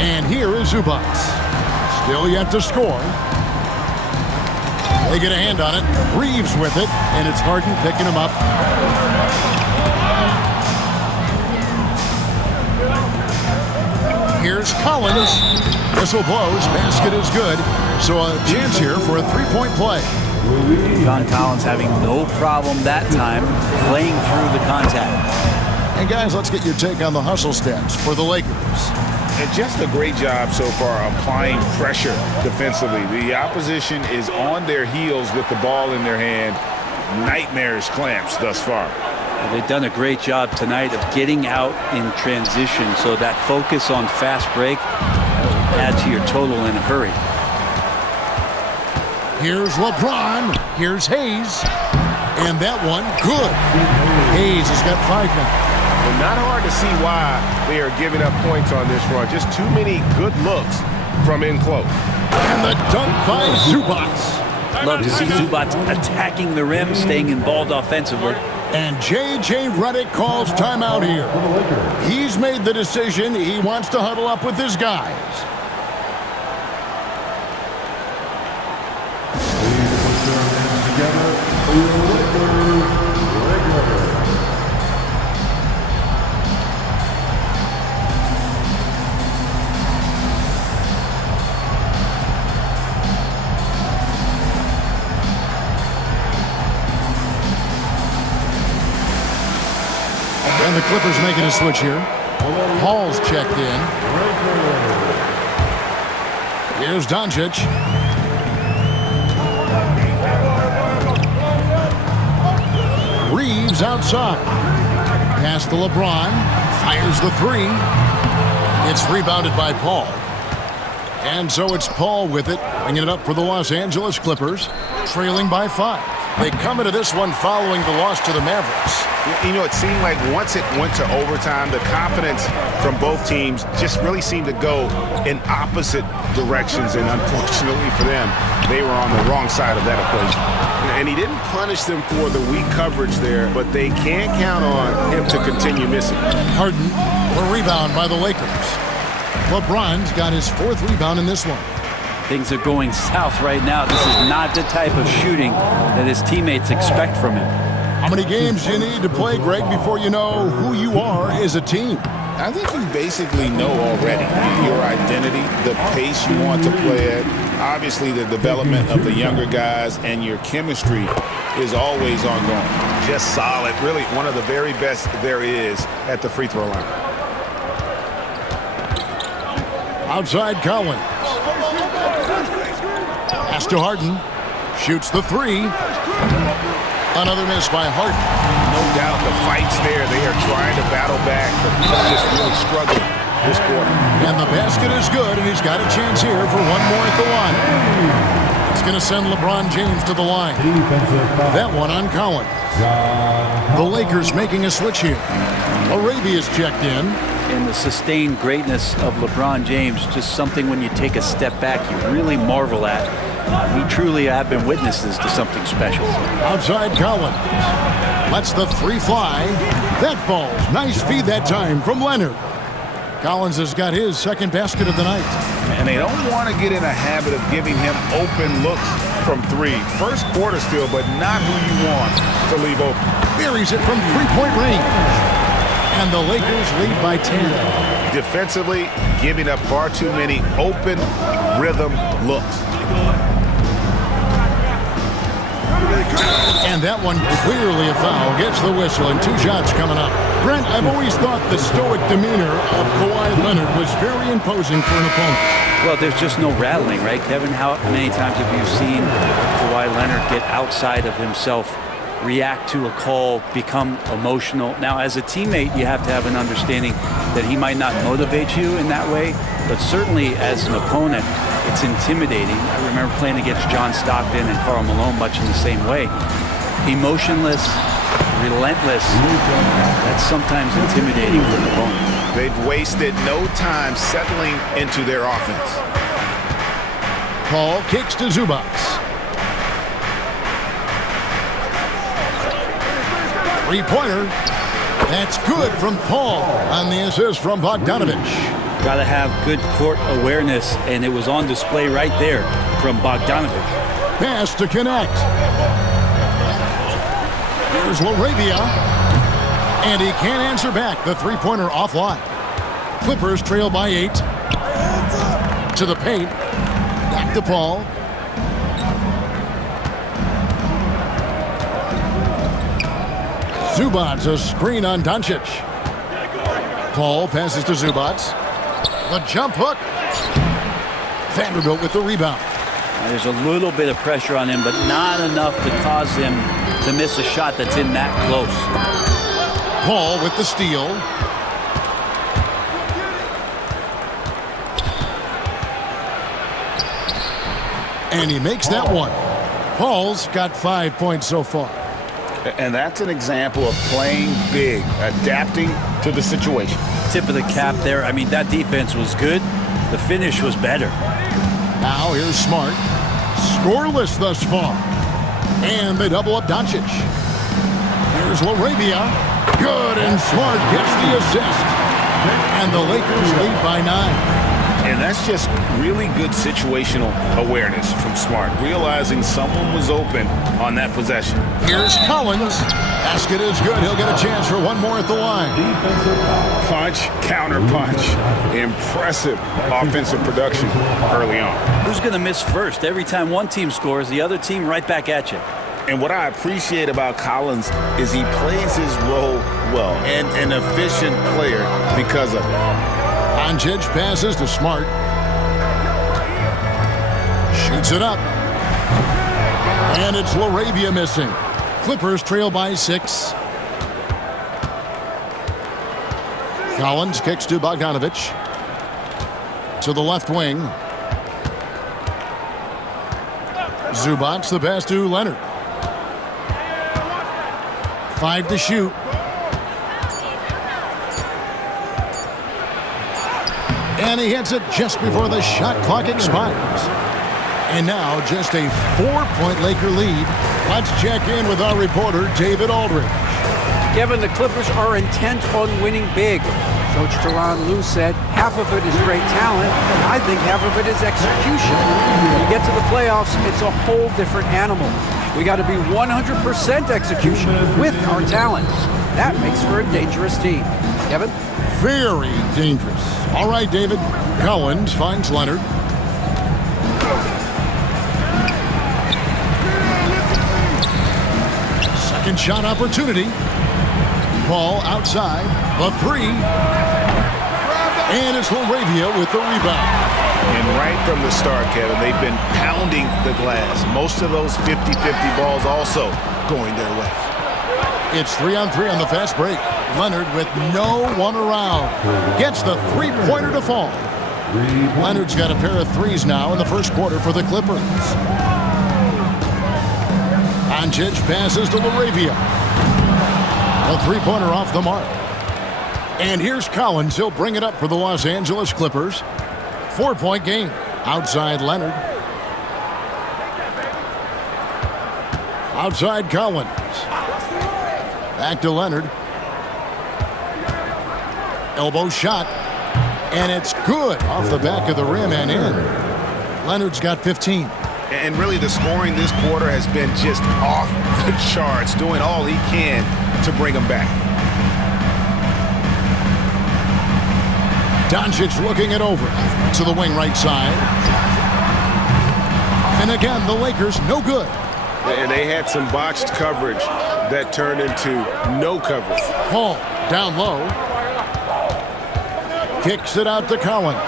And here is Zubac. Still yet to score. They get a hand on it. Reeves with it, and it's Harden picking him up. Here's Collins. Whistle blows. Basket is good. So a chance here for a three-point play. John Collins having no problem that time playing through the contact. And guys, let's get your take on the hustle stats for the Lakers. And just a great job so far applying pressure defensively. The opposition is on their heels with the ball in their hand. Nightmarish clamps thus far. They've done a great job tonight of getting out in transition, so that focus on fast break add to your total in a hurry. Here's LeBron. Here's Hayes. And that one, good. Hayes has got 5 now. Well, not hard to see why they are giving up points on this run. Just too many good looks from in close. And the dunk by Zubac. Love to see Zubac attacking the rim, staying involved offensively. And J.J. Redick calls timeout here. He's made the decision. He wants to huddle up with his guys. And the Clippers making a switch here. Hall's checked in. Here's Doncic. Reeves outside. Pass to LeBron. Fires the three. It's rebounded by Paul. And so it's Paul with it, bringing it up for the Los Angeles Clippers, trailing by 5. They come into this one following the loss to the Mavericks. You know, it seemed like once it went to overtime, the confidence from both teams just really seemed to go in opposite directions. And unfortunately for them, they were on the wrong side of that equation. And he didn't punish them for the weak coverage there, but they can't count on him to continue missing. Harden, a rebound by the Lakers. LeBron's got his 4th rebound in this one. Things are going south right now. This is not the type of shooting that his teammates expect from him. How many games do you need to play, Greg, before you know who you are as a team? I think you basically know already your identity, the pace you want to play at. Obviously, the development of the younger guys and your chemistry is always ongoing. Just solid. Really one of the very best there is at the free throw line. Outside Collins. Pass to Harden. Shoots the 3. Another miss by Harden. No doubt the fight's there. They are trying to battle back, but just really struggling this quarter. And the basket is good, and he's got a chance here for one more at the line. It's going to send LeBron James to the line. That one on Collins. The Lakers making a switch here. Arabia's checked in. And the sustained greatness of LeBron James, just something when you take a step back, you really marvel at. We truly have been witnesses to something special. Outside Collins. Lets the 3 fly. That falls. Nice feed that time from Leonard. Collins has got his 2nd basket of the night. And they don't want to get in a habit of giving him open looks from 3. First quarter still, but not who you want to leave open. Buries it from 3-point range. And the Lakers lead by 10. Defensively, giving up far too many open rhythm looks. And that one clearly a foul. Gets the whistle and 2 shots coming up. Brent, I've always thought the stoic demeanor of Kawhi Leonard was very imposing for an opponent. Well, there's just no rattling, right, Kevin? How many times have you seen Kawhi Leonard get outside of himself, react to a call, become emotional? Now, as a teammate, you have to have an understanding that he might not motivate you in that way, but certainly as an opponent, it's intimidating. I remember playing against John Stockton and Karl Malone much in the same way. Emotionless, relentless, that's sometimes intimidating for an opponent. They've wasted no time settling into their offense. Paul kicks to Zubac. Three-pointer. That's good from Paul on the assist from Bogdanovich. Got to have good court awareness, and it was on display right there from Bogdanovich. Pass to connect. Here's LaRavia. And he can't answer back. The three-pointer offline. Clippers trail by 8. To the paint. Back to Paul. Zubac, a screen on Doncic. Paul passes to Zubac. The jump hook. Vanderbilt with the rebound. There's a little bit of pressure on him, but not enough to cause him to miss a shot that's in that close. Paul with the steal. And he makes that one. Paul's got 5 points so far. And that's an example of playing big, adapting to the situation. Tip of the cap there. I mean, that defense was good. The finish was better. Now here's Smart. Scoreless thus far. And they double up Doncic. Here's LaRavia. Good, and Smart gets the assist. And the Lakers lead by 9. And that's just really good situational awareness from Smart, realizing someone was open on that possession. Here's Collins. Basket is good. He'll get a chance for one more at the line. Punch, counter punch. Impressive offensive production early on. Who's going to miss first? Every time one team scores, the other team right back at you. And what I appreciate about Collins is he plays his role well and an efficient player because of it. Doncic passes to Smart. Shoots it up. And it's LaRavia missing. Clippers trail by 6. Collins kicks to Bogdanovich. To the left wing. Zubac the pass to Leonard. 5 to shoot. And he hits it just before the shot clock expires. And now just a 4-point Laker lead. Let's check in with our reporter, David Aldridge. Kevin, the Clippers are intent on winning big. Coach Tyronn Lue said half of it is great talent, and I think half of it is execution. When you get to the playoffs, it's a whole different animal. We got to be 100% execution with our talents. That makes for a dangerous team. Kevin? Very dangerous. All right, David. Collins finds Leonard. Second shot opportunity. Paul outside. The 3. And it's LaRavia with the rebound. And right from the start, Kevin, they've been pounding the glass. Most of those 50-50 balls also going their way. It's 3-on-3 on the fast break. Leonard with no one around. Gets the three-pointer to fall. Leonard's got a pair of threes now in the first quarter for the Clippers. Doncic passes to LaRavia. A three-pointer off the mark. And here's Collins. He'll bring it up for the Los Angeles Clippers. 4-point game. Outside Leonard. Outside Collins. Back to Leonard. Elbow shot. And it's good off the back of the rim and in. Leonard's got 15. And really the scoring this quarter has been just off the charts, doing all he can to bring them back. Doncic looking it over to the wing right side. And again, the Lakers no good. And they had some botched coverage that turned into no coverage. Paul down low. Kicks it out to Collins.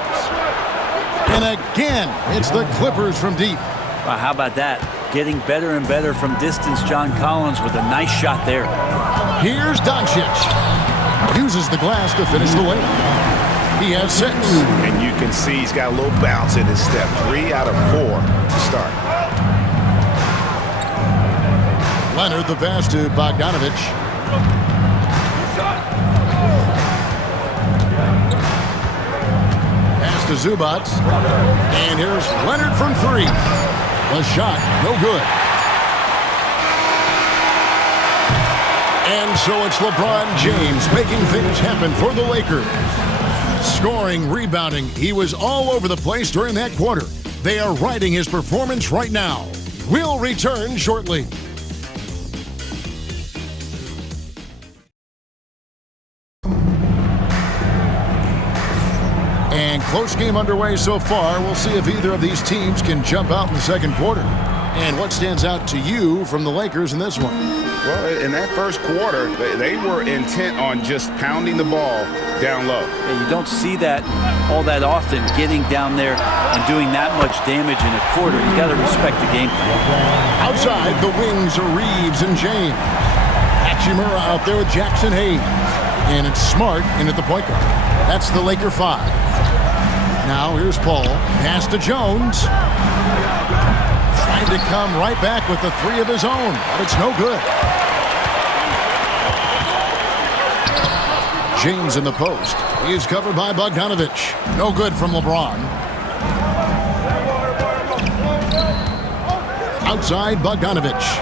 And again, it's the Clippers from deep. Wow, how about that? Getting better and better from distance, John Collins with a nice shot there. Here's Doncic. Uses the glass to finish the layup. He has 6. And you can see he's got a little bounce in his step. 3 out of 4 to start. Leonard the pass to Bogdanovich. Pass to Zubac. And here's Leonard from 3. The shot, no good. And so it's LeBron James making things happen for the Lakers. Scoring, rebounding, he was all over the place during that quarter. They are riding his performance right now. We'll return shortly. And close game underway so far. We'll see if either of these teams can jump out in the second quarter. And what stands out to you from the Lakers in this one? Well, in that first quarter, they were intent on just pounding the ball down low. Yeah, you don't see that all that often, getting down there and doing that much damage in a quarter. You got to respect the game plan. Outside, the wings are Reeves and James. Hachimura out there with Jackson Hayes. And it's Smart in at the point guard. That's the Laker 5. Now here's Paul. Pass to Jones. Trying to come right back with the three of his own, but it's no good. James in the post. He's covered by Bogdanovich. No good from LeBron. Outside, Bogdanovich.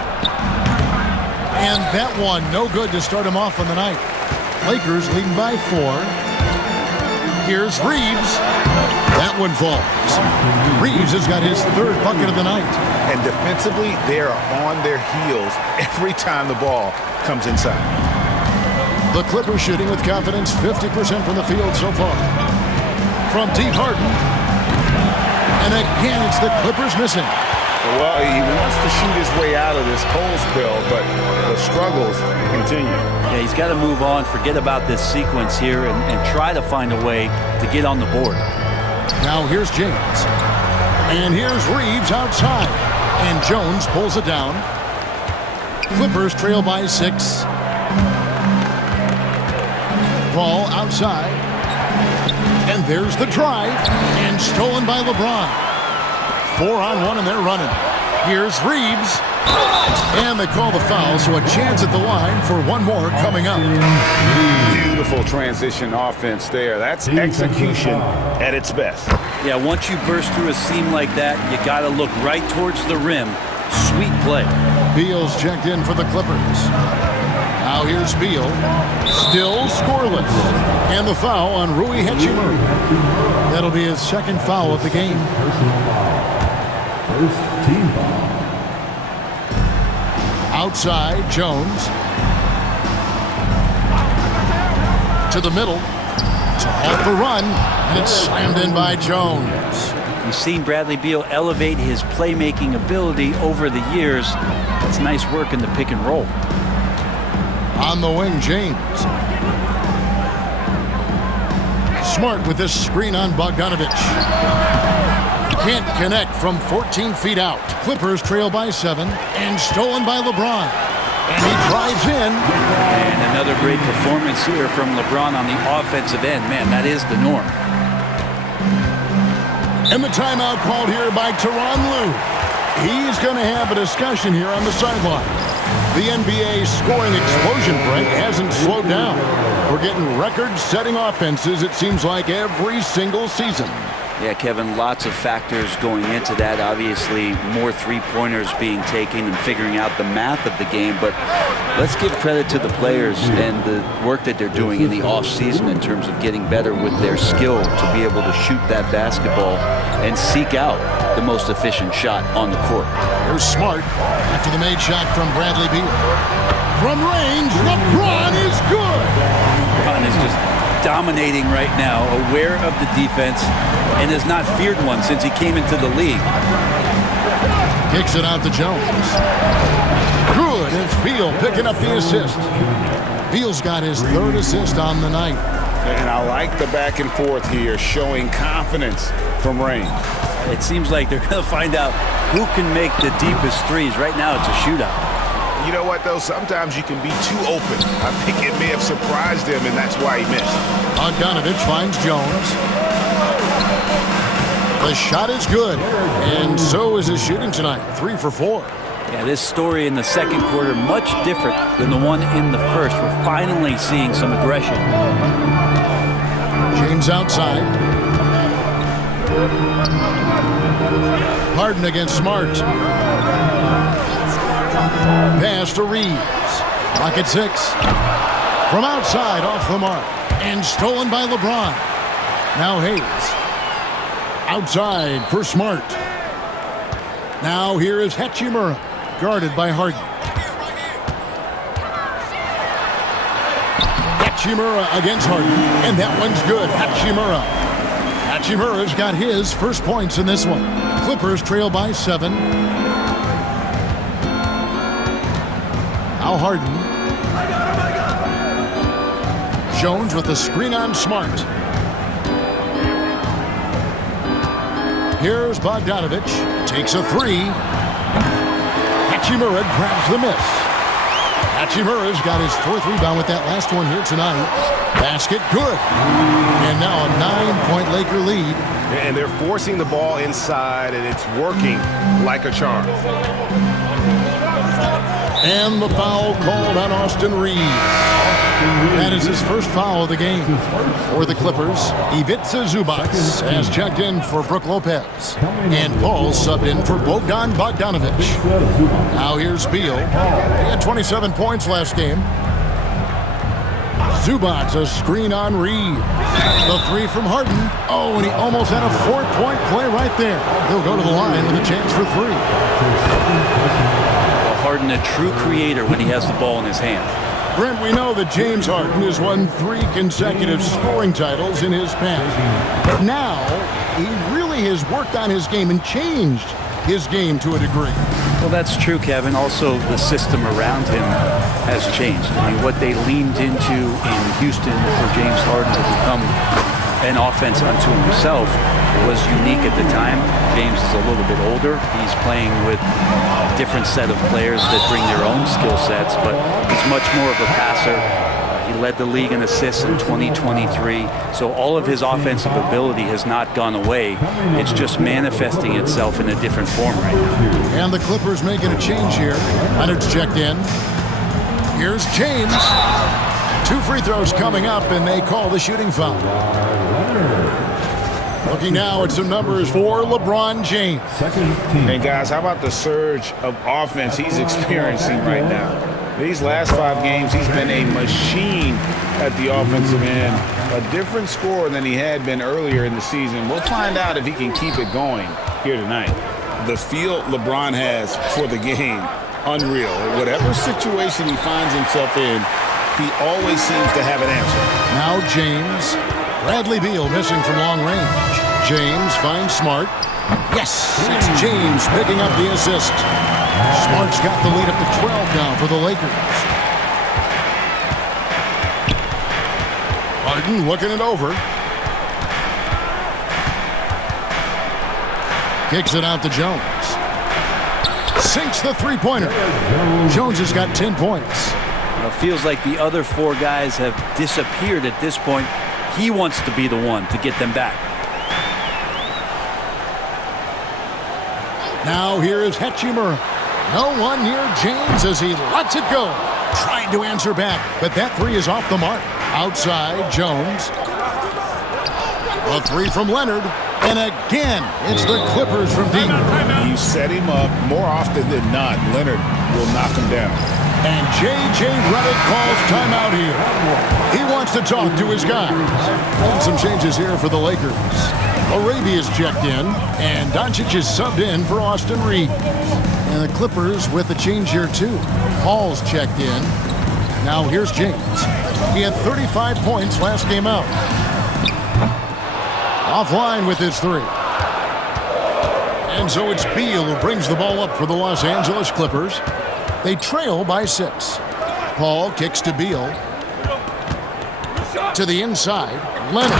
And that one, no good to start him off on the night. Lakers leading by 4. Here's Reeves. That one falls. Reeves has got his third bucket of the night. And defensively, they are on their heels every time the ball comes inside. The Clippers shooting with confidence, 50% from the field so far. From deep, Harden. And again, it's the Clippers missing. Well, he wants to shoot his way out of this cold spell, but the struggles continue. Yeah, he's got to move on, forget about this sequence here, and try to find a way to get on the board. Now here's James. And here's Reeves outside. And Jones pulls it down. Clippers trail by 6. Ball outside. And there's the drive. And stolen by LeBron. 4-on-1 and they're running. Here's Reeves. And they call the foul, so a chance at the line for one more coming up. Beautiful transition offense there. That's execution at its best. Yeah, once you burst through a seam like that, you got to look right towards the rim. Sweet play. Beal's checked in for the Clippers. Now here's Beal. Still scoreless. And the foul on Rui Hachimura. That'll be his second foul of the game. First team foul. Outside, Jones. To the middle. To off the run. And it's slammed in by Jones. You've seen Bradley Beal elevate his playmaking ability over the years. It's nice work in the pick and roll. On the wing, James. Smart with this screen on Bogdanovich. Can't connect from 14 feet out. Clippers trail by 7 and stolen by LeBron. And he drives in. And another great performance here from LeBron on the offensive end. Man, that is the norm. And the timeout called here by Tyronn Lue. He's going to have a discussion here on the sideline. The NBA scoring explosion, Brent, hasn't slowed down. We're getting record-setting offenses, it seems like, every single season. Yeah, Kevin, lots of factors going into that. Obviously, more three-pointers being taken and figuring out the math of the game. But let's give credit to the players and the work that they're doing in the off-season in terms of getting better with their skill to be able to shoot that basketball and seek out the most efficient shot on the court. Here's Smart after the made shot from Bradley Beal. From range, LeBron is good. LeBron is just dominating right now, aware of the defense, and has not feared one since he came into the league. Kicks it out to Jones. Good. It's Beal picking up the assist. Beal's got his third assist on the night. And I like the back and forth here, showing confidence from range. It seems like they're going to find out who can make the deepest threes. Right now, it's a shootout. You know what, though? Sometimes you can be too open. I think it may have surprised him, and that's why he missed. Bogdanovich finds Jones. The shot is good, and so is his shooting tonight. 3 for 4. Yeah, this story in the second quarter, much different than the one in the first. We're finally seeing some aggression. James outside. Harden against Smart. Pass to Reeves. Pocket 6. From outside, off the mark. And stolen by LeBron. Now Hayes. Outside for Smart. Now here is Hachimura, guarded by Harden. Hachimura against Harden, and that one's good. Hachimura. Hachimura's got his first points in this one. Clippers trail by 7. Now Harden. Jones with the screen on Smart. Here's Bogdanovich. Takes a 3. Hachimura grabs the miss. Hachimura's got his 4th rebound with that last one here tonight. Basket good. And now a 9-point Laker lead. And they're forcing the ball inside, and it's working like a charm. And the foul called on Austin Reeves. That is his first foul of the game. For the Clippers, Ivica Zubac has checked in for Brook Lopez. And Paul subbed in for Bogdan Bogdanovich. Now here's Beal. He had 27 points last game. Zubac, a screen on Reeves. The 3 from Harden. Oh, and he almost had a 4-point play right there. He'll go to the line with a chance for 3. Harden, a true creator when he has the ball in his hand. Brent, we know that James Harden has won 3 consecutive scoring titles in his past. But now, he really has worked on his game and changed his game to a degree. Well, that's true, Kevin. Also, the system around him has changed. I mean, what they leaned into in Houston for James Harden to become an offense unto himself was unique at the time. James is a little bit older. He's playing with a different set of players that bring their own skill sets, but he's much more of a passer. He led the league in assists in 2023. So all of his offensive ability has not gone away. It's just manifesting itself in a different form right now. And the Clippers making a change here. Leonard's checked in. Here's James. 2 free throws coming up, and they call the shooting foul. Looking now at some numbers for LeBron James. And guys, how about the surge of offense he's experiencing right now? These last 5 games, he's been a machine at the offensive end. A different scorer than he had been earlier in the season. We'll find out if he can keep it going here tonight. The feel LeBron has for the game, unreal. Whatever situation he finds himself in, he always seems to have an answer. Now James. Bradley Beal missing from long range. James finds Smart. Yes, it's James picking up the assist. Smart's got the lead up to 12 now for the Lakers. Harden looking it over. Kicks it out to Jones. Sinks the 3-pointer. Jones has got 10 points. It feels like the other 4 guys have disappeared at this point. He wants to be the one to get them back. Now here is Hachimura. No one near James as he lets it go. Trying to answer back, but that 3 is off the mark. Outside, Jones. A 3 from Leonard. And again, it's the Clippers from deep. You set him up more often than not. Leonard will knock him down. And J.J. Redick calls timeout here. He wants to talk to his guys. And some changes here for the Lakers. Arabia's checked in, and Doncic is subbed in for Austin Reeves. And the Clippers with a change here too. Paul's checked in. Now here's James. He had 35 points last game out. Offline with his 3. And so it's Beal who brings the ball up for the Los Angeles Clippers. They trail by 6. Paul kicks to Beal. To the inside. Leonard.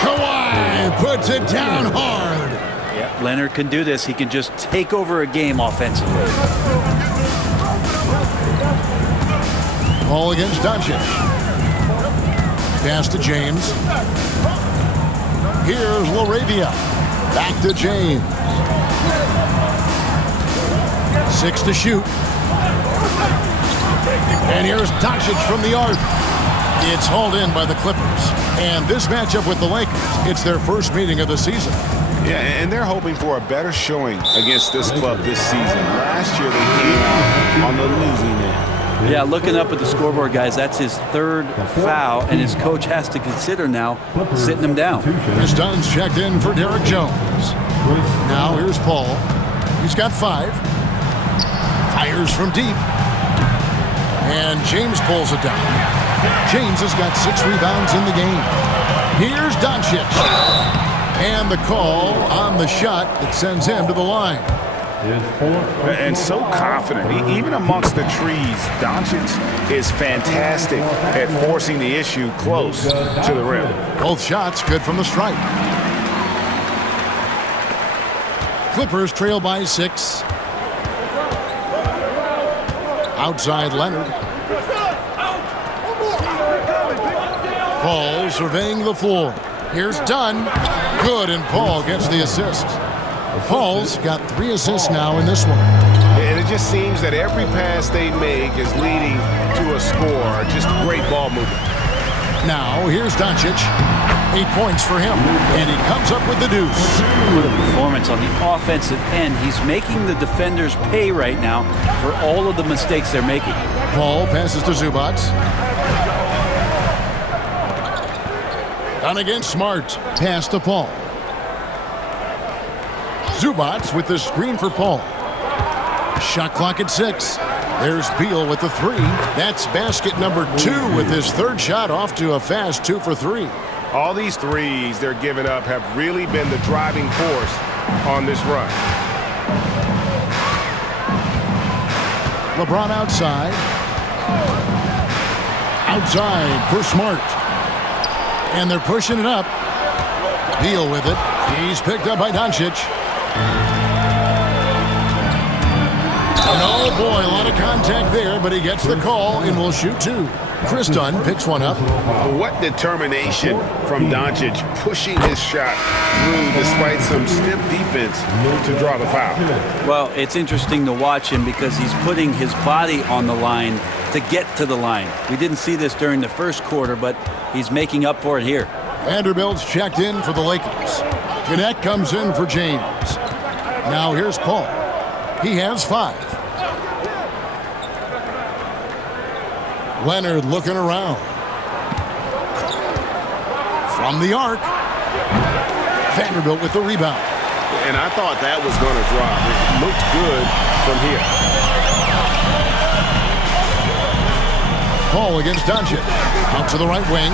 Kawhi puts it down hard. Yeah, Leonard can do this. He can just take over a game offensively. Ball against Doncic. Pass to James. Here's LaRavia. Back to James. 6 to shoot. And here's Doncic from the arc. It's hauled in by the Clippers. And this matchup with the Lakers, it's their first meeting of the season. Yeah, and they're hoping for a better showing against this club this season. Last year they came out on the losing end. Yeah, looking up at the scoreboard, guys, that's his third foul, and his coach has to consider now sitting him down. Chris Dunn's checked in for Derek Jones. Now here's Paul. He's got 5. Fires from deep. And James pulls it down. James has got 6 rebounds in the game. Here's Doncic. And the call on the shot that sends him to the line. And so confident. Even amongst the trees, Doncic is fantastic at forcing the issue close to the rim. Both shots good from the stripe. Clippers trail by 6. Outside Leonard. Paul surveying the floor. Here's Dunn. Good, and Paul gets the assist. Paul's got 3 assists now in this one. And it just seems that every pass they make is leading to a score. Just great ball movement. Now, here's Doncic. 8 points for him, and he comes up with the deuce. What a performance on the offensive end. He's making the defenders pay right now for all of the mistakes they're making. Paul passes to Zubac. Down against Smart. Pass to Paul. Zubac with the screen for Paul. Shot clock at 6. There's Beal with the 3. That's basket number 2 with his 3rd shot, off to a fast 2 for 3. All these threes they're giving up have really been the driving force on this run. LeBron outside. Outside for Smart. And they're pushing it up. Beal with it. He's picked up by Doncic. And oh boy, a lot of contact there, but he gets the call and will shoot 2. Chris Dunn picks one up. What determination from Doncic, pushing his shot through despite some stiff defense to draw the foul. Well, it's interesting to watch him because he's putting his body on the line to get to the line. We didn't see this during the first quarter, but he's making up for it here. Vanderbilt's checked in for the Lakers. Gannett comes in for James. Now here's Paul. He has 5. Leonard looking around. From the arc. Vanderbilt with the rebound. And I thought that was going to drop. It looked good from here. Paul against Doncic. Out to the right wing.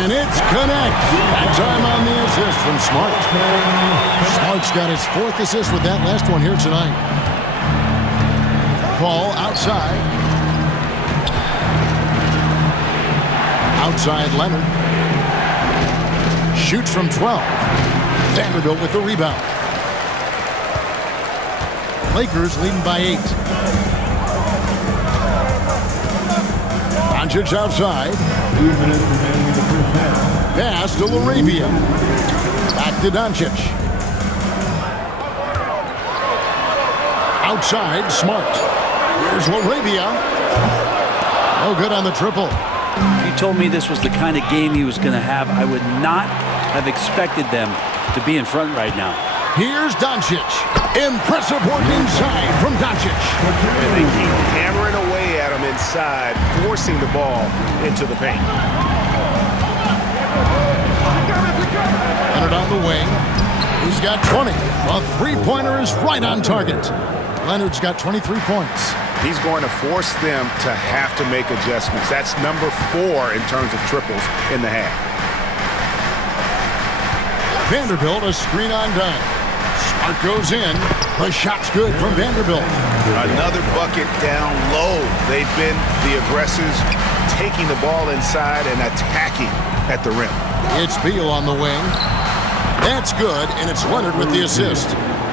And it's connect. That time on the assist from Smart. Smart's got his 4th assist with that last one here tonight. Paul outside. Outside Leonard. Shoots from 12. Vanderbilt with the rebound. Lakers leading by 8. Doncic outside. 2 minutes remaining in the first half. Pass to Laravia. Back to Doncic. Outside, Smart. Here's Laravia. No good on the triple. If you told me this was the kind of game he was going to have, I would not have expected them to be in front right now. Here's Doncic. Impressive work inside from Doncic. And they keep hammering away at him inside, forcing the ball into the paint. Leonard on the wing. He's got 20. A 3-pointer is right on target. Leonard's got 23 points. He's going to force them to have to make adjustments. That's number 4 in terms of triples in the half. Vanderbilt, a screen on Dunn. Smart goes in. The shot's good from Vanderbilt. Another bucket down low. They've been the aggressors, taking the ball inside and attacking at the rim. It's Beal on the wing. That's good, and it's Leonard with the assist.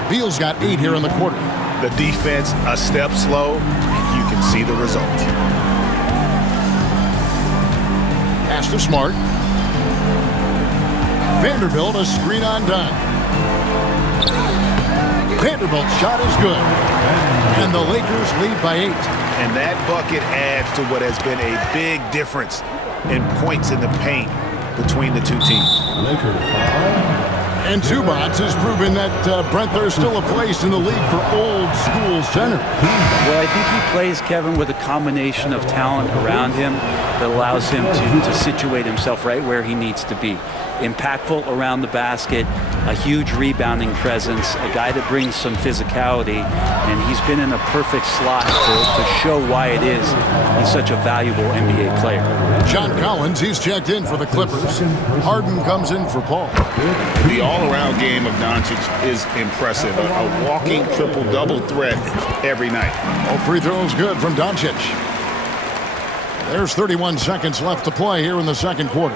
Beal's got 8 here in the quarter. The defense a step slow, and you can see the result. Pass to Smart. Vanderbilt, a screen on Dunn. Vanderbilt's shot is good. And the Lakers lead by 8. And that bucket adds to what has been a big difference in points in the paint between the two teams. Lakers 5. And Zubats has proven that, Brent, there's still a place in the league for old school center. Well, I think he plays, Kevin, with a combination of talent around him that allows him to situate himself right where he needs to be. Impactful around the basket, a huge rebounding presence, a guy that brings some physicality, and he's been in a perfect slot to show why it is he's such a valuable NBA player. John Collins, he's checked in for the Clippers. Harden comes in for Paul. The all-around game of Doncic is impressive. A walking triple-double threat every night. All free throws good from Doncic. There's 31 seconds left to play here in the second quarter.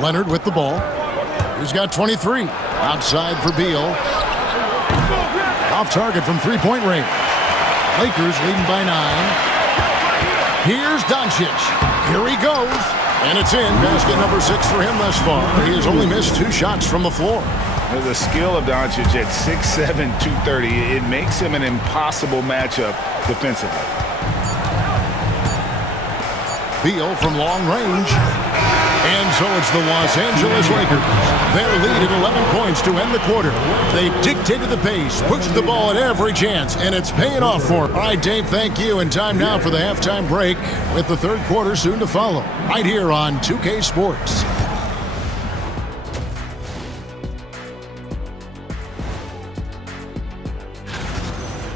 Leonard with the ball. He's got 23. Outside for Beal. Off target from three-point range. Lakers leading by 9. Here's Doncic. Here he goes. And it's in. Basket number 6 for him thus far. He has only missed 2 shots from the floor. The skill of Doncic at 6'7", 230, it makes him an impossible matchup defensively. Beal from long range. And so it's the Los Angeles Lakers. Their lead at 11 points to end the quarter. They've dictated the pace, pushed the ball at every chance, and it's paying off for them. All right, Dave, thank you. And time now for the halftime break with the third quarter soon to follow. Right here on 2K Sports.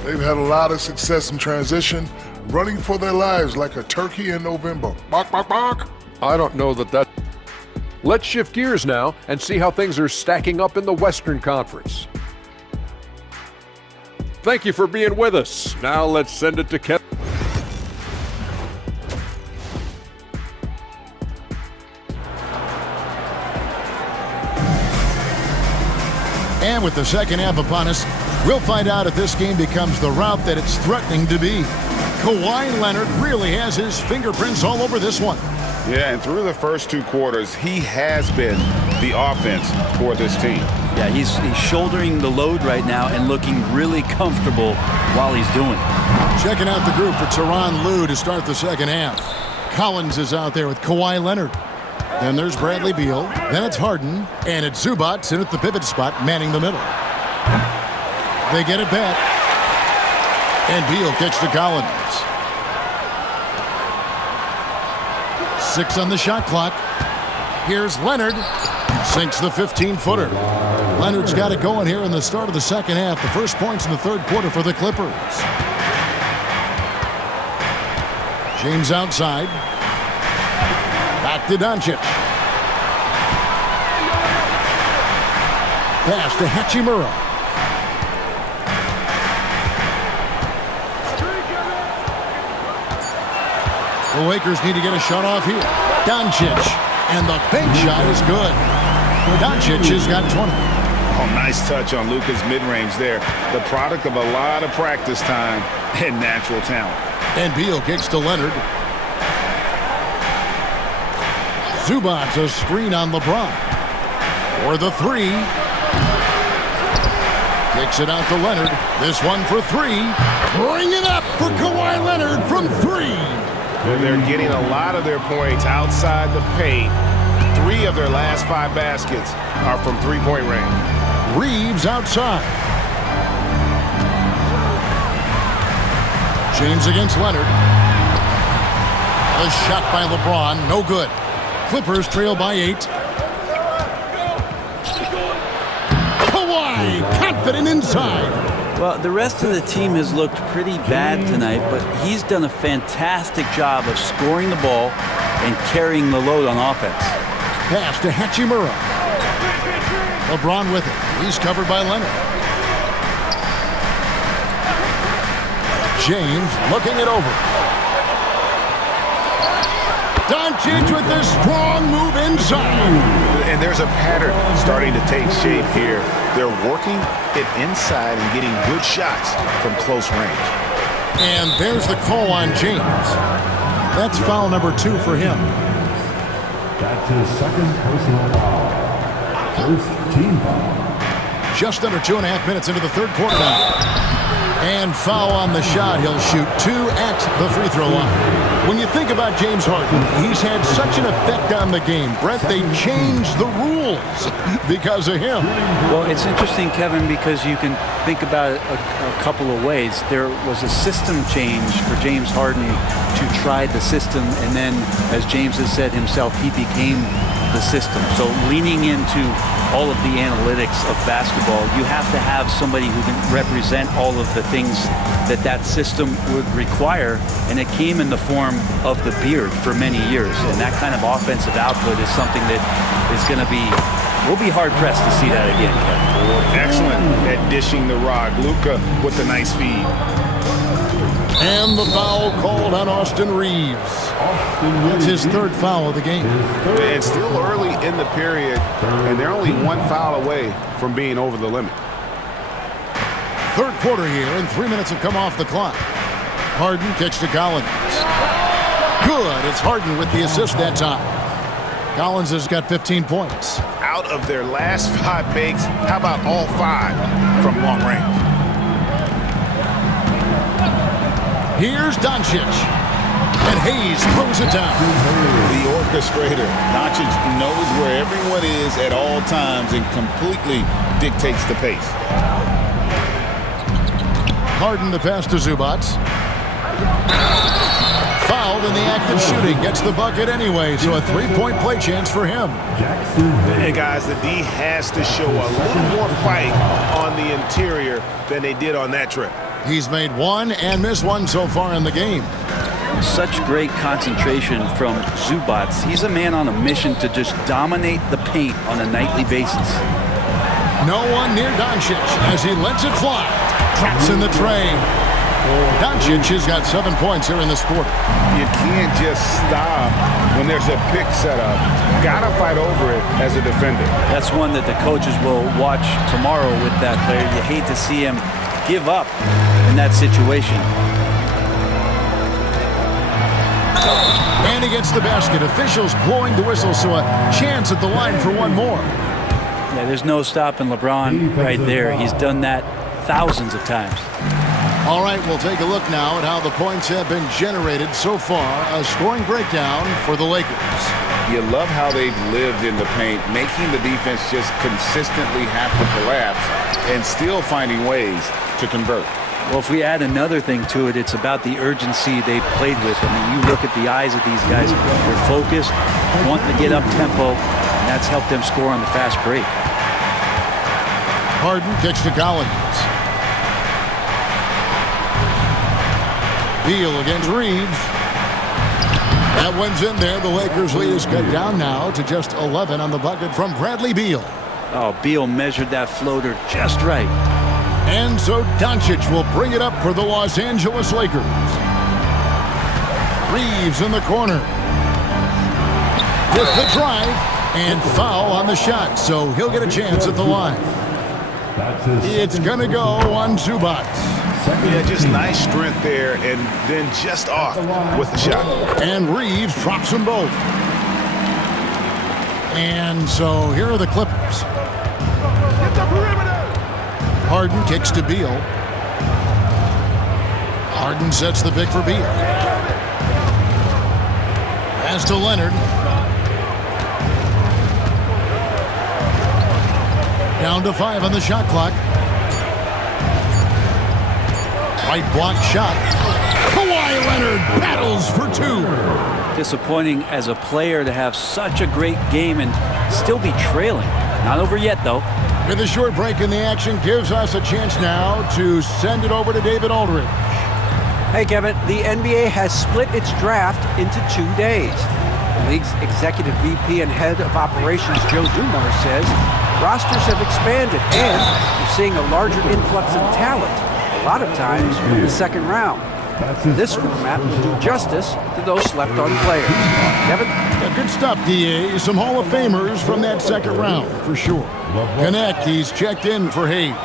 They've had a lot of success in transition, running for their lives like a turkey in November. Bark, bark, bark. I don't know that. Let's shift gears now and see how things are stacking up in the Western Conference. Thank you for being with us. Now let's send it to Kevin. And with the second half upon us, we'll find out if this game becomes the route that it's threatening to be. Kawhi Leonard really has his fingerprints all over this one. Yeah, and through the first 2 quarters, he has been the offense for this team. Yeah, he's shouldering the load right now and looking really comfortable while he's doing it. Checking out the group for Tyronn Lue to start the second half. Collins is out there with Kawhi Leonard. Then there's Bradley Beal. Then it's Harden. And it's Zubats in at the pivot spot, manning the middle. They get it back. And Beal kicks to Collins. 6 on the shot clock. Here's Leonard. Sinks the 15-footer. Leonard's got it going here in the start of the second half. The first points in the third quarter for the Clippers. James outside. Back to Doncic. Pass to Hachimura. The Lakers need to get a shot off here. Doncic. And the bank shot is good. Doncic has got 20. Oh, nice touch on Luka's mid-range there. The product of a lot of practice time and natural talent. And Beal kicks to Leonard. Zubats a screen on LeBron. For the 3. Kicks it out to Leonard. This one for 3. Bring it up for Kawhi Leonard from 3. They're getting a lot of their points outside the paint. 3 of their last 5 baskets are from three-point range. Reeves outside. James against Leonard. A shot by LeBron, no good. Clippers trail by 8. Kawhi, confident inside. Well, the rest of the team has looked pretty bad tonight, but he's done a fantastic job of scoring the ball and carrying the load on offense. Pass to Hachimura. LeBron with it. He's covered by Leonard. James looking it over. Doncic with this strong move inside. And there's a pattern starting to take shape here. They're working it inside and getting good shots from close range. And there's the call on James. That's foul number 2 for him. That's his second personal foul. First team foul. Just under 2.5 minutes into the third quarter now. And foul on the shot. He'll shoot 2 at the free throw line. When you think about James Harden, he's had such an effect on the game. Brett, they changed the rules because of him. Well, it's interesting, Kevin, because you can think about it a couple of ways. There was a system change for James Harden to try the system, and then, as James has said himself, he became the system. So leaning into all of the analytics of basketball, you have to have somebody who can represent all of the things that system would require, and it came in the form of the beard for many years. And that kind of offensive output is something that is going to be, we'll be hard-pressed to see that again, Kevin. Excellent at dishing the rock. Luka with the nice feed. And the foul called on Austin Reeves. That's his 3rd foul of the game. It's still early in the period, and they're only 1 foul away from being over the limit. 3rd quarter here, and 3 minutes have come off the clock. Harden kicks to Collins. Good. It's Harden with the assist that time. Collins has got 15 points. Out of their last 5 makes, how about all 5 from long range? Here's Doncic. And Hayes throws it down. The orchestrator. Doncic knows where everyone is at all times and completely dictates the pace. Harden the pass to Zubac. Fouled in the act of shooting. Gets the bucket anyway, so a 3-point play chance for him. And guys, the D has to show a little more fight on the interior than they did on that trip. He's made 1 and missed 1 so far in the game. Such great concentration from Zubac. He's a man on a mission to just dominate the paint on a nightly basis. No one near Doncic as he lets it fly. Traps in the tray. Doncic has got 7 points here in this quarter. You can't just stop when there's a pick set up. Gotta fight over it as a defender. That's one that the coaches will watch tomorrow with that player. You hate to see him give up in that situation. And he gets the basket. Officials blowing the whistle, so a chance at the line for 1 more. Yeah, there's no stopping LeBron right there. He's done that thousands of times. All right, we'll take a look now at how the points have been generated so far. A scoring breakdown for the Lakers. You love how they've lived in the paint, making the defense just consistently have to collapse and still finding ways to convert. Well, if we add another thing to it, it's about the urgency they've played with. I mean, you look at the eyes of these guys. They're focused, wanting to get up tempo, and that's helped them score on the fast break. Harden kicks to Collins. Beal against Reeves. That one's in there. The Lakers' lead is cut down now to just 11 on the bucket from Bradley Beal. Oh, Beal measured that floater just right. And so Doncic will bring it up for the Los Angeles Lakers. Reeves in the corner. With the drive and foul on the shot, so he'll get a chance at the line. It's going to go on Zubac. Yeah, just nice strength there, and then just off with the shot. And Reeves drops them both. And so here are the Clippers. Harden kicks to Beal. Harden sets the pick for Beal. Pass to Leonard. Down to 5 on the shot clock. Right block shot. Kawhi Leonard battles for 2. Disappointing as a player to have such a great game and still be trailing. Not over yet, though. With a short break in the action gives us a chance now to send it over to David Aldridge. Hey, Kevin, the NBA has split its draft into 2 days. The league's executive VP and head of operations, Joe Dumars, says rosters have expanded and you're seeing a larger influx of talent, a lot of times in the second round. This format will do justice to those slept-on players. Kevin? Yeah, good stuff, D.A. Some Hall of Famers from that second round, for sure. Connect, he's checked in for Hayes.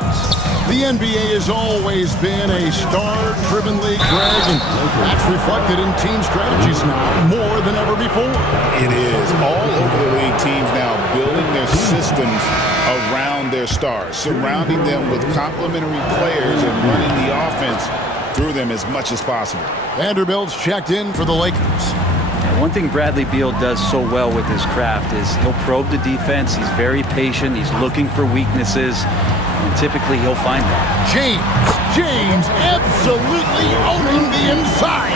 The NBA has always been a star-driven league, Greg, and that's reflected in team strategies now more than ever before. It is. All over the league, teams now building their systems around their stars, surrounding them with complementary players and running the offense through them as much as possible. Vanderbilt's checked in for the Lakers. And one thing Bradley Beal does so well with his craft is he'll probe the defense. He's very patient. He's looking for weaknesses, and typically he'll find them. James absolutely owning the inside.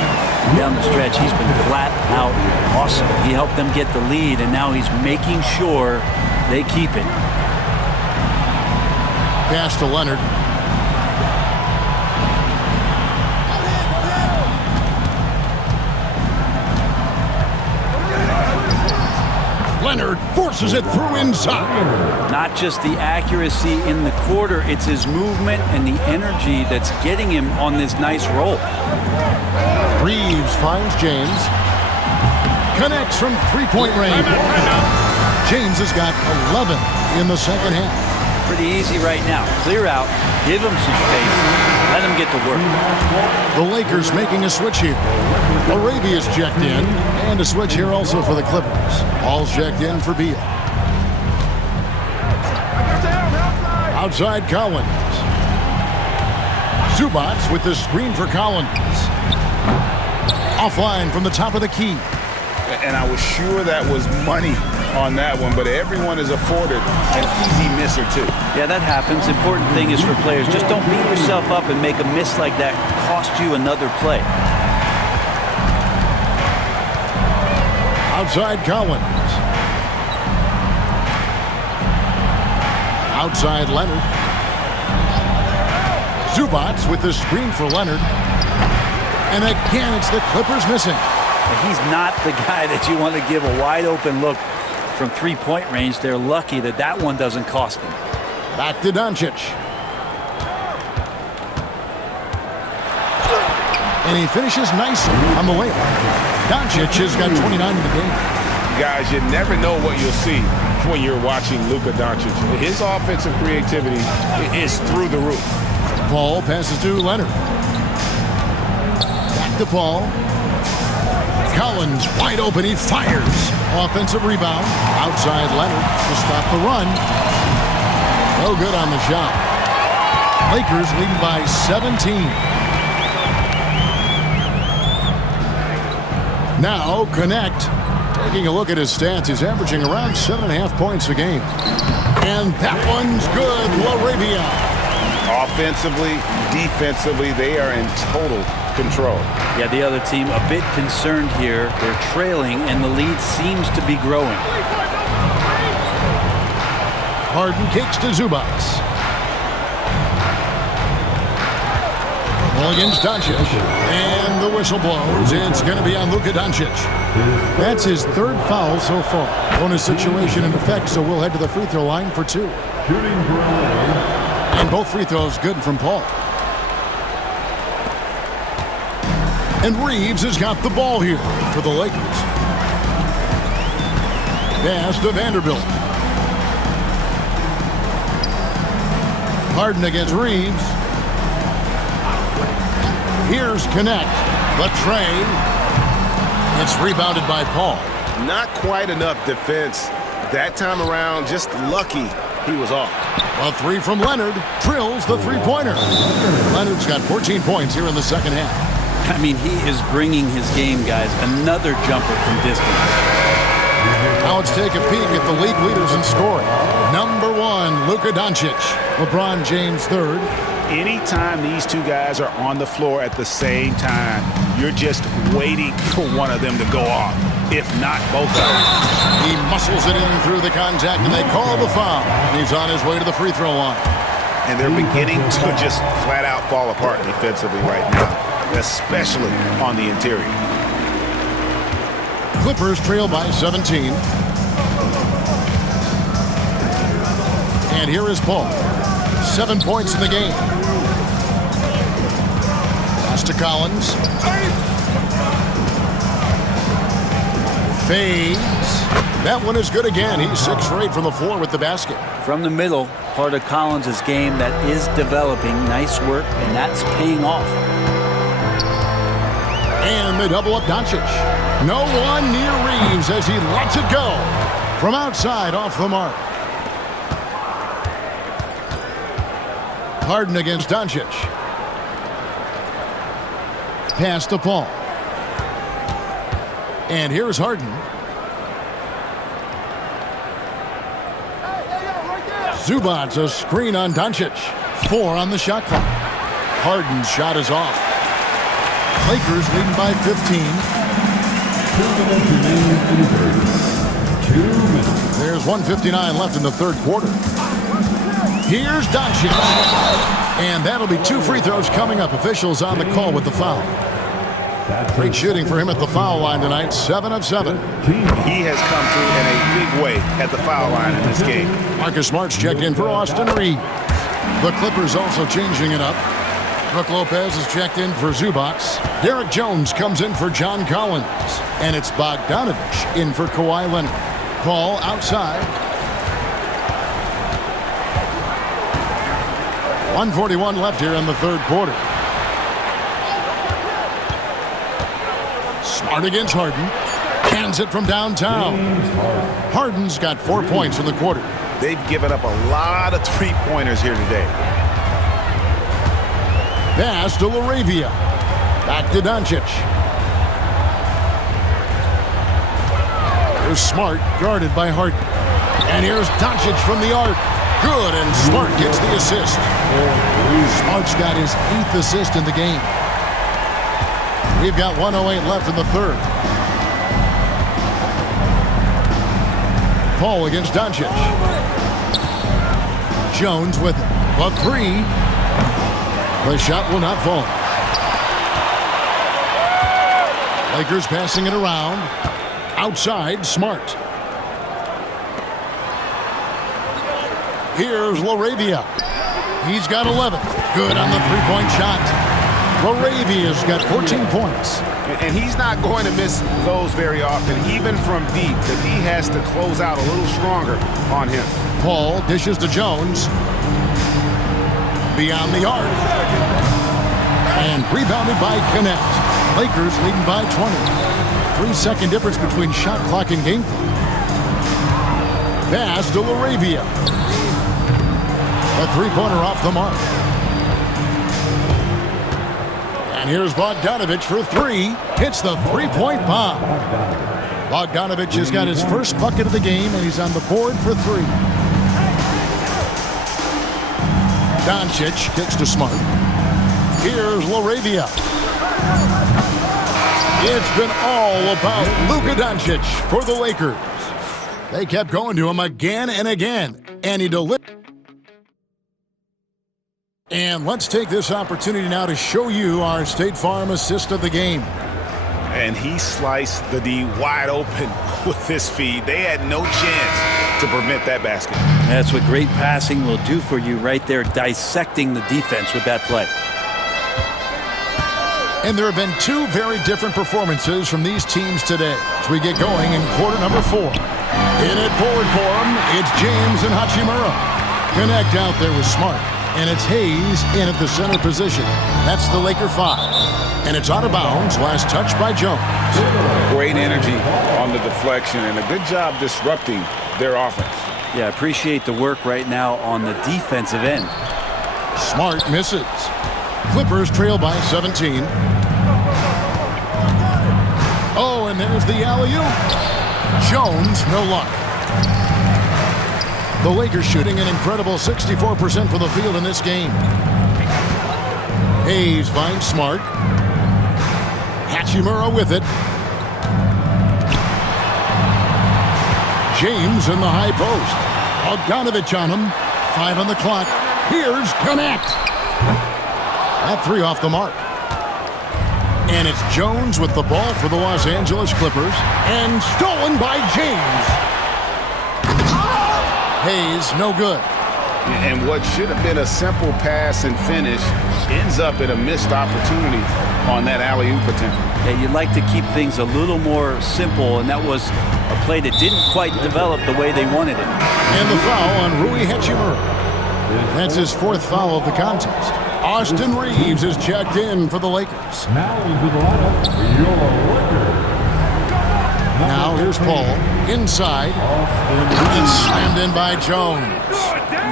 Down the stretch, he's been flat out awesome. He helped them get the lead, and now he's making sure they keep it. Pass to Leonard. Leonard forces it through inside. Not just the accuracy in the quarter, it's his movement and the energy that's getting him on this nice roll. Reeves finds James. Connects from three-point range. James has got 11 in the second half. Pretty easy right now. Clear out, give him some space, let him get to work. The Lakers making a switch here. Arabia's checked in, and a switch here also for the Clippers. Paul's checked in for Beal. Outside Collins. Zubac with the screen for Collins. Offline from the top of the key. And I was sure that was money on that one, but everyone is afforded an easy miss or two. Yeah, that happens. Important thing is for players, just don't beat yourself up and make a miss like that cost you another play. Outside Collins. Outside Leonard. Zubac with the screen for Leonard. And again, it's the Clippers missing. He's not the guy that you want to give a wide open look from three-point range. They're lucky that that one doesn't cost them. Back to Doncic. And he finishes nicely on the layup. Doncic has got 29 in the game. Guys, you never know what you'll see when you're watching Luka Doncic. His offensive creativity is through the roof. Paul passes to Leonard. Back to Paul. Collins wide open. He fires. Offensive rebound. Outside Leonard to stop the run. No good on the shot. Lakers leading by 17. Now connect. Taking a look at his stats, he's averaging around 7.5 points a game. And that one's good, LaRavia. Offensively, defensively, they are in total control. Yeah, the other team a bit concerned here. They're trailing, and the lead seems to be growing. Harden kicks to Zubac. Ball against Doncic. And the whistle blows. It's going to be on Luka Doncic. That's his third foul so far. Bonus situation in effect, so we'll head to the free throw line for two. Shooting for LA. And both free throws good from Paul. And Reeves has got the ball here for the Lakers. Pass to Vanderbilt. Harden against Reeves. Here's Connect. The tray. It's rebounded by Paul. Not quite enough defense that time around. Just lucky he was off. A three from Leonard drills the three-pointer. Leonard's got 14 points here in the second half. I mean, he is bringing his game, guys. Another jumper from distance. Now let's take a peek at the league leaders in scoring. Number one, Luka Doncic. LeBron James third. Anytime these two guys are on the floor at the same time, you're just waiting for one of them to go off, if not both of them. He muscles it in through the contact, and they call the foul. He's on his way to the free throw line. And they're beginning to just flat out fall apart defensively right now, especially on the interior. Clippers trail by 17. And here is Paul. 7 points in the game. Pass to Collins. Fades. That one is good again. He's 6 for 8 from the floor with the basket. From the middle, part of Collins' game that is developing. Nice work, and that's paying off. And they double up Doncic. No one near Reeves as he lets it go. From outside, off the mark. Harden against Doncic. Pass to Paul. And here's Harden. Zubac's a screen on Doncic. 4 on the shot clock. Harden's shot is off. Lakers leading by 15. 2 minutes. There's 1:59 left in the third quarter. Here's Doncic. And that'll be 2 free throws coming up. Officials on the call with the foul. Great shooting for him at the foul line tonight. 7 of 7. He has come through in a big way at the foul line in this game. Marcus Smart's checked in for Austin Reeves. The Clippers also changing it up. Brook Lopez is checked in for Zubac. Derek Jones comes in for John Collins. And it's Bogdanovich in for Kawhi Leonard. Paul outside. 1:41 left here in the third quarter. Smart against Harden. Hands it from downtown. Harden's got 4 points in the quarter. They've given up a lot of three-pointers here today. Pass to LaRavia. Back to Doncic. Here's Smart, guarded by Harden. And here's Doncic from the arc. Good, and Smart gets the assist. Smart's got his 8th assist in the game. We've got 1:08 left in the third. Paul against Doncic. Jones with it. A 3. The shot will not fall. Lakers passing it around. Outside, Smart. Here's LaRavia. He's got 11. Good on the three-point shot. LaRavia's got 14 points. And he's not going to miss those very often, even from deep. The D has to close out a little stronger on him. Paul dishes to Jones. Beyond the arc. And rebounded by Connect. Lakers leading by 20. 3-second difference between shot clock and game clock. Pass to LaRavia. A three-pointer off the mark. And here's Bogdanovich for 3. Hits the three-point bomb. Bogdanovich has got his first bucket of the game, and he's on the board for 3. Doncic kicks to Smart. Here's LaRavia. It's been all about Luka Doncic for the Lakers. They kept going to him again and again, and he delivered. And let's take this opportunity now to show you our State Farm assist of the game. And he sliced the D wide open with this feed. They had no chance to prevent that basket. That's what great passing will do for you right there, dissecting the defense with that play. And there have been 2 very different performances from these teams today as we get going in quarter number 4. In it forward for him, it's James and Hachimura. Connect out there with Smart. And it's Hayes in at the center position. That's the Laker 5. And it's out of bounds. Last touch by Jones. Great energy on the deflection and a good job disrupting their offense. Yeah, appreciate the work right now on the defensive end. Smart misses. Clippers trail by 17. Oh, and there's the alley-oop. Jones, no luck. The Lakers shooting an incredible 64% from the field in this game. Hayes finds Smart. Hachimura with it. James in the high post. Bogdanovich on him. 5 on the clock. Here's Connect. That 3 off the mark. And it's Jones with the ball for the Los Angeles Clippers. And stolen by James. Hayes, no good. And what should have been a simple pass and finish ends up in a missed opportunity on that alley-oop attempt. Yeah, you'd like to keep things a little more simple, and that was a play that didn't quite develop the way they wanted it. And the foul on Rui Hachimura. That's his 4th foul of the contest. Austin Reeves is checked in for the Lakers. Now into the lineup, your Lakers. Now here's Paul inside. It's slammed in by Jones.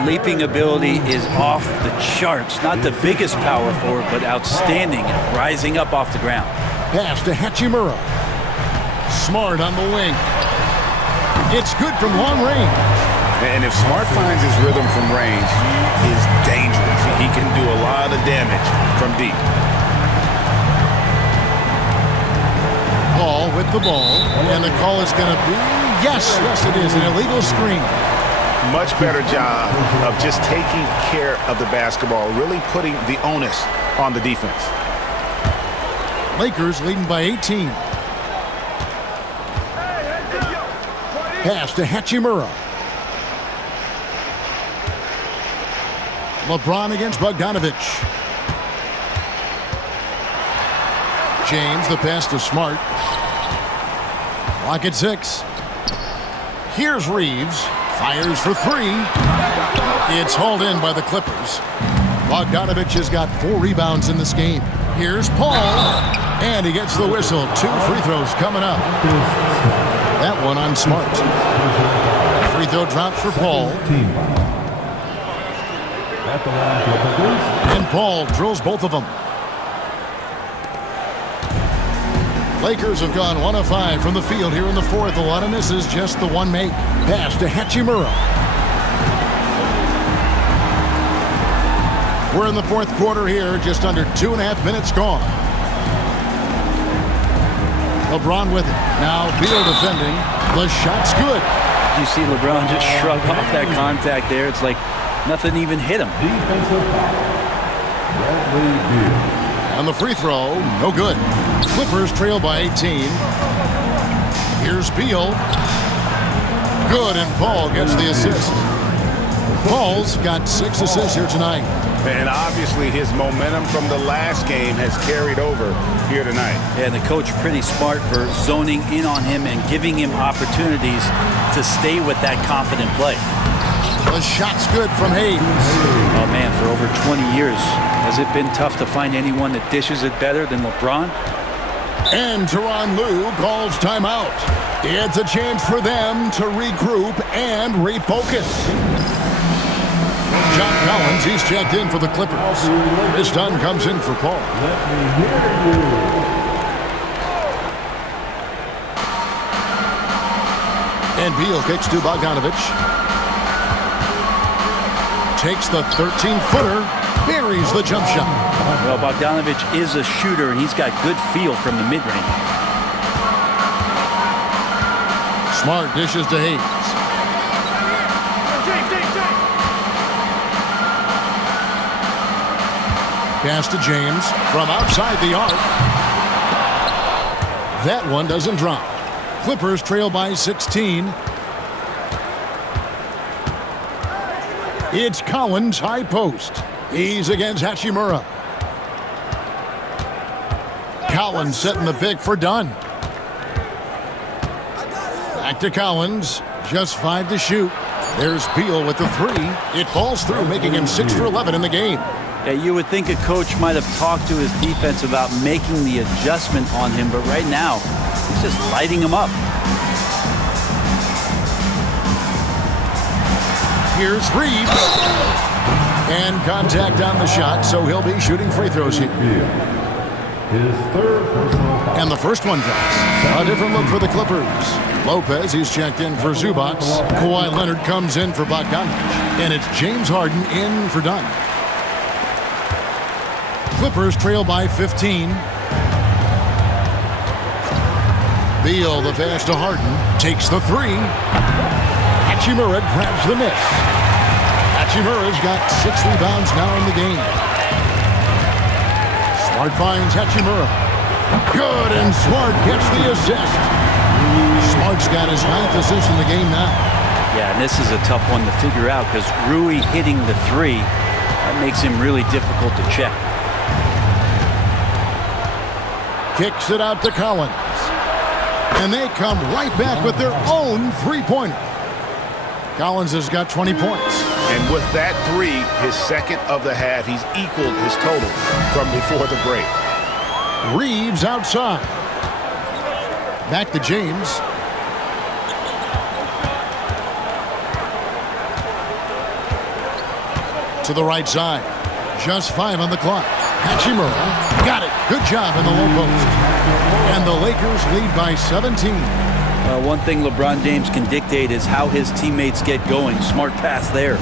Leaping ability is off the charts. Not the biggest power forward, but outstanding at rising up off the ground. Pass to Hachimura. Smart on the wing. It's good from long range. And if Smart finds his rhythm from range, he is dangerous. He can do a lot of damage from deep. Paul with the ball, and the call is going to be, yes, it is, an illegal screen. Much better job of just taking care of the basketball, really putting the onus on the defense. Lakers leading by 18. Pass to Hachimura. LeBron against Bogdanovich. James, the pass to Smart. Clock at 6. Here's Reeves. Fires for 3. It's hauled in by the Clippers. Bogdanovich has got 4 rebounds in this game. Here's Paul. And he gets the whistle. 2 free throws coming up. That one on Smart. Free throw drops for Paul. And Paul drills both of them. Lakers have gone 1 of 5 from the field here in the fourth. A lot of misses, just the one make. Pass to Hachimura. We're in the fourth quarter here, just under 2.5 minutes gone. LeBron with it. Now Beal defending. The shot's good. You see LeBron just shrug off that contact there. It's like nothing even hit him. Defensive foul. Bradley Beal. And the free throw, no good. Clippers trail by 18. Here's Beal. Good, and Paul gets the assist. Paul's got 6 assists here tonight. And obviously his momentum from the last game has carried over here tonight. Yeah, the coach pretty smart for zoning in on him and giving him opportunities to stay with that confident play. The shot's good from Hayes. Oh, man, for over 20 years, has it been tough to find anyone that dishes it better than LeBron? And Tyronn Lue calls timeout. It's a chance for them to regroup and refocus. John Collins, he's checked in for the Clippers. Chris Dunn comes in for Paul. Let me hear you. And Beal kicks to Bogdanovich. Takes the 13-footer, buries the jump shot. Well, Bogdanovich is a shooter, and he's got good feel from the mid-range. Smart dishes to Hayes. Pass to James from outside the arc. That one doesn't drop. Clippers trail by 16. It's Collins, high post. He's against Hachimura. Collins setting the pick for Dunn. Back to Collins. Just 5 to shoot. There's Beal with the 3. It falls through, making him 6 for 11 in the game. Yeah, you would think a coach might have talked to his defense about making the adjustment on him, but right now, he's just lighting him up. Here's Reeves. And contact on the shot, so he'll be shooting free throws here. His third personal foul. And the first one drops. A different look for the Clippers. Lopez, he's checked in for Zubac. Kawhi Leonard comes in for Bogdanovich. And it's James Harden in for Dunn. Clippers trail by 15. Beal, the pass to Harden, takes the 3. Hachimura grabs the miss. Hachimura's got 6 rebounds now in the game. Smart finds Hachimura. Good, and Smart gets the assist. Smart's got his 9th assist in the game now. Yeah, and this is a tough one to figure out because Rui hitting the 3, that makes him really difficult to check. Kicks it out to Collins. And they come right back with their own 3-pointer. Collins has got 20 points. And with that 3, his second of the half, he's equaled his total from before the break. Reeves outside. Back to James. to the right side. Just 5 on the clock. Hachimura got it. Good job in the low post. And the Lakers lead by 17. One thing LeBron James can dictate is how his teammates get going. Smart pass there.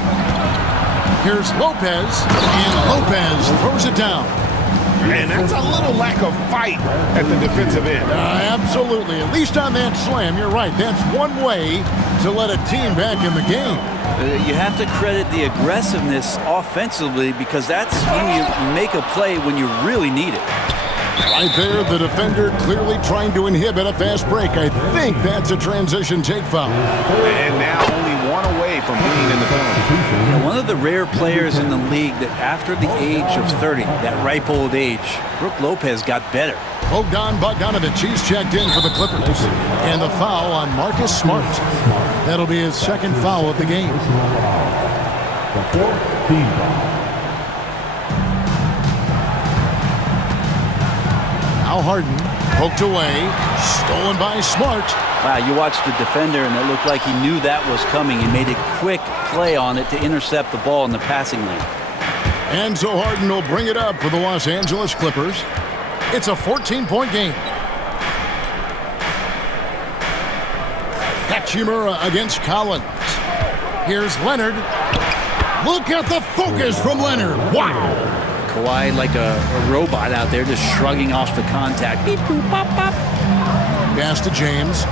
Here's Lopez, and Lopez throws it down. And that's a little lack of fight at the defensive end. Absolutely. At least on that slam, you're right. That's one way to let a team back in the game. You have to credit the aggressiveness offensively because that's when you make a play when you really need it. Right there, the defender clearly trying to inhibit a fast break. I think that's a transition take foul. And now only one away from being in the penalty. Yeah, one of the rare players in the league that after the age of 30, that ripe old age, Brook Lopez got better. Bogdanovic, he's checked in for the Clippers. And the foul on Marcus Smart. That'll be his second foul of the game. The fourth team foul. Now Harden, poked away, stolen by Smart. Wow, you watched the defender, and it looked like he knew that was coming. He made a quick play on it to intercept the ball in the passing lane. And so Harden will bring it up for the Los Angeles Clippers. It's a 14-point game. Hachimura against Collins. Here's Leonard. Look at the focus from Leonard. Wow. Kawhi like a robot out there just shrugging off the contact. Beep, boop, bop, bop. Pass to James.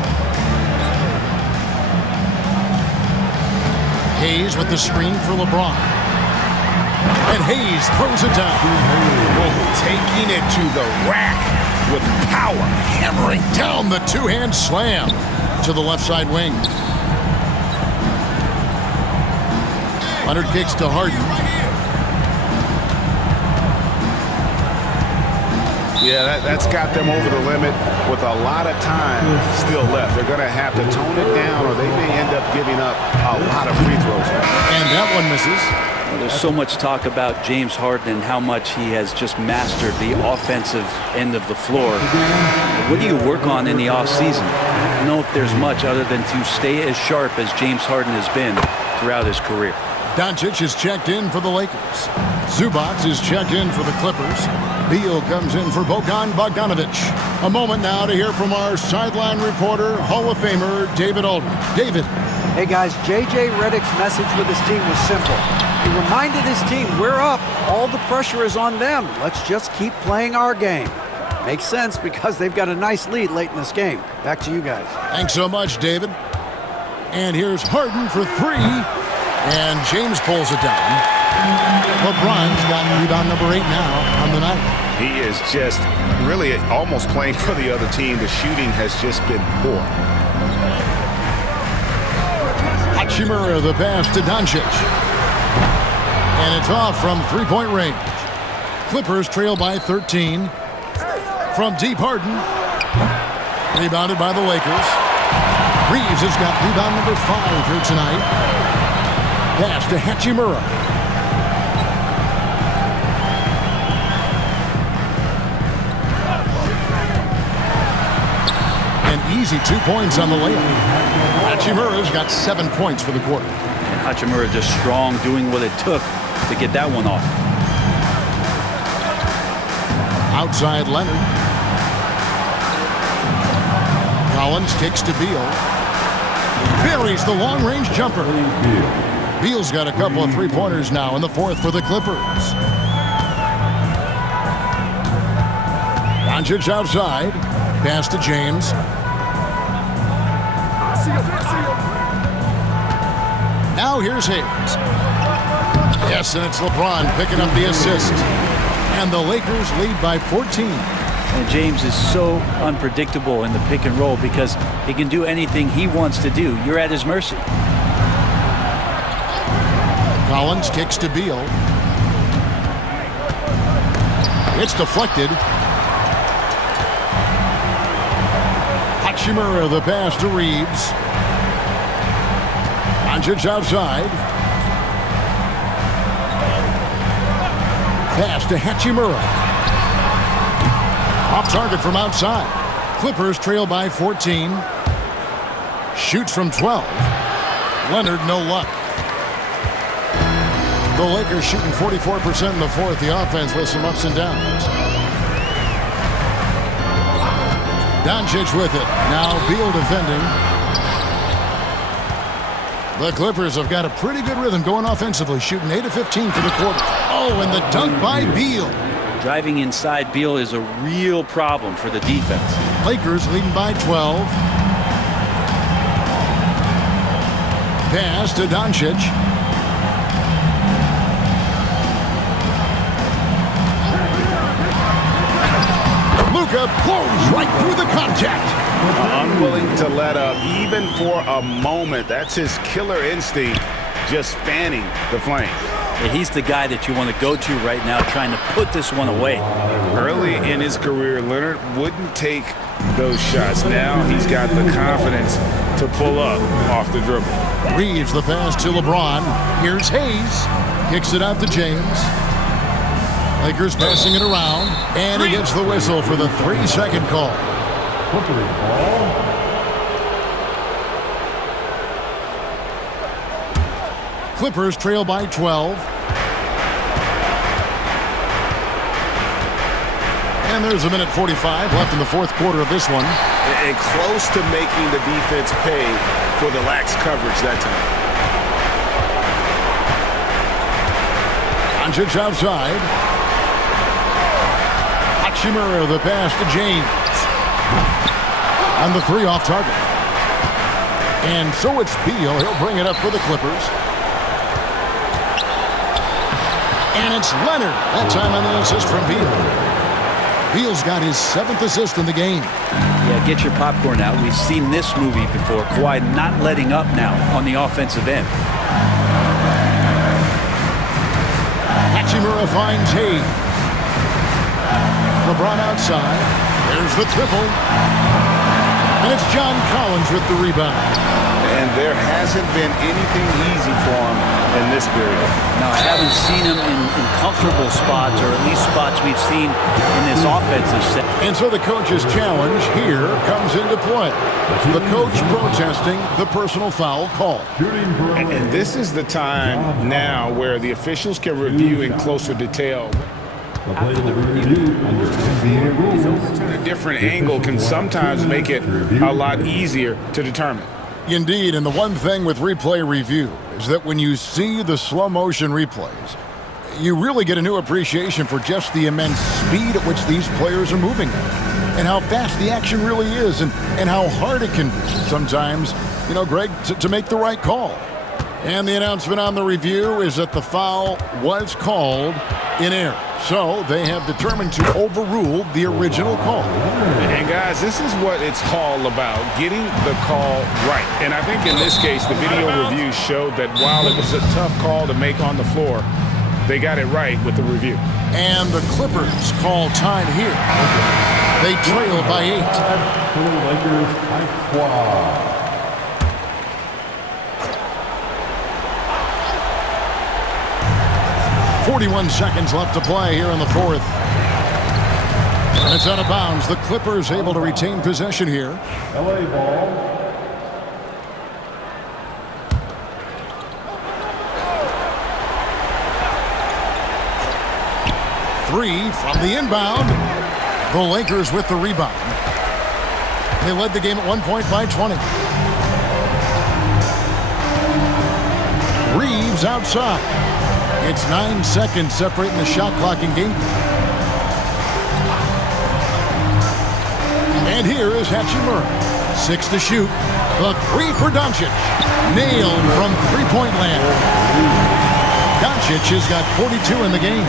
Hayes with the screen for LeBron. And Hayes throws it down. Taking it to the rack with power. Hammering down the two-hand slam to the left side wing. Leonard kicks to Harden. Yeah, that's got them over the limit with a lot of time still left. They're going to have to tone it down or they may end up giving up a lot of free throws. And that one misses. Well, there's so much talk about James Harden and how much he has just mastered the offensive end of the floor. What do you work on in the offseason? I don't know if there's much other than to stay as sharp as James Harden has been throughout his career. Doncic is checked in for the Lakers. Zubac is checked in for the Clippers. Beal comes in for Bogdanovic. A moment now to hear from our sideline reporter, Hall of Famer David Aldridge. David. Hey guys, J.J. Redick's message with his team was simple. He reminded his team, we're up. All the pressure is on them. Let's just keep playing our game. Makes sense because they've got a nice lead late in this game. Back to you guys. Thanks so much, David. And here's Harden for 3. And James pulls it down. LeBron's got rebound number 8 now on the night. He is just really almost playing for the other team. The shooting has just been poor. Hachimura the pass to Doncic. And it's off from three-point range. Clippers trail by 13. From deep, Harden. Rebounded by the Lakers. Reeves has got rebound number 5 here tonight. Pass to Hachimura. An easy 2 points on the layup. Hachimura's got 7 points for the quarter. And Hachimura just strong, doing what it took to get that one off. Outside Leonard. Collins kicks to Beal. Buries the long-range jumper. Beal's got a couple of three-pointers now in the fourth for the Clippers. Doncic outside. Pass to James. Now here's Hayes. Yes, and it's LeBron picking up the assist. And the Lakers lead by 14. And James is so unpredictable in the pick and roll because he can do anything he wants to do. You're at his mercy. Collins kicks to Beal. It's deflected. Hachimura the pass to Reeves. Doncic outside. Pass to Hachimura. Off target from outside. Clippers trail by 14. Shoots from 12. Leonard no luck. The Lakers shooting 44% in the fourth. The offense with some ups and downs. Doncic with it. Now Beal defending. The Clippers have got a pretty good rhythm going offensively, shooting 8 of 15 for the quarter. Oh, and the dunk by Beal. Driving inside Beal is a real problem for the defense. Lakers leading by 12. Pass to Doncic. Luka blows right through the contact. Unwilling to let up even for a moment. That's his killer instinct, just fanning the flame. Yeah, he's the guy that you want to go to right now, trying to put this one away. Early in his career, Leonard wouldn't take those shots. Now he's got the confidence to pull up off the dribble. Reeves the pass to LeBron. Here's Hayes. Kicks it out to James. Lakers passing it around. And he gets the whistle for the 3-second call. Clippers trail by 12. And there's a minute 45 left in the fourth quarter of this one. And close to making the defense pay for the lax coverage that time. Doncic outside. Hachimura the pass to James. On the 3 off target. And so it's Beal. He'll bring it up for the Clippers. And it's Leonard. That time on the assist from Beal. Beal's got his 7th assist in the game. Yeah, get your popcorn out. We've seen this movie before. Kawhi not letting up now on the offensive end. Hachimura finds Hayes. LeBron outside. There's the triple. And it's John Collins with the rebound. And there hasn't been anything easy for him in this period. Now, I haven't seen him in comfortable spots, or at least spots we've seen in this offensive set. And so the coach's challenge here comes into play. The coach protesting the personal foul call. And this is the time now where the officials can review in closer detail. A different angle can sometimes make it a lot easier to determine. Indeed, and the one thing with replay review is that when you see the slow motion replays, you really get a new appreciation for just the immense speed at which these players are moving and how fast the action really is and how hard it can be sometimes, Greg, to make the right call. And the announcement on the review is that the foul was called in error. So they have determined to overrule the original call. And guys, this is what it's all about, getting the call right. And I think in this case, the video review showed that while it was a tough call to make on the floor, they got it right with the review. And the Clippers call time here. They trail by 8. 41 seconds left to play here in the fourth. And it's out of bounds. The Clippers able to retain possession here. LA ball. Three from the inbound. The Lakers with the rebound. They led the game at 1 point by 20. Reeves outside. It's 9 seconds separating the shot clock and game. And here is Hachimura. 6 to shoot. The 3 for Doncic. Nailed from three-point land. Doncic has got 42 in the game.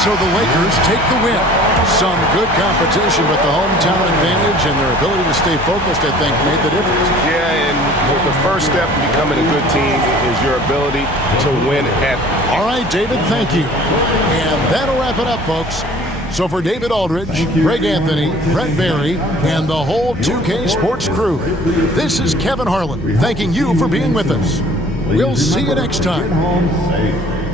So the Lakers take the win. Some good competition, but the hometown advantage and their ability to stay focused, I think, made the difference. Yeah, and the first step in becoming a good team is your ability to win at. All right, David, thank you. And that'll wrap it up, folks. So for David Aldridge, Greg Anthony, Brett Barry, and the whole 2K Sports crew, this is Kevin Harlan thanking you for being with us. We'll see you next time. Get home safe.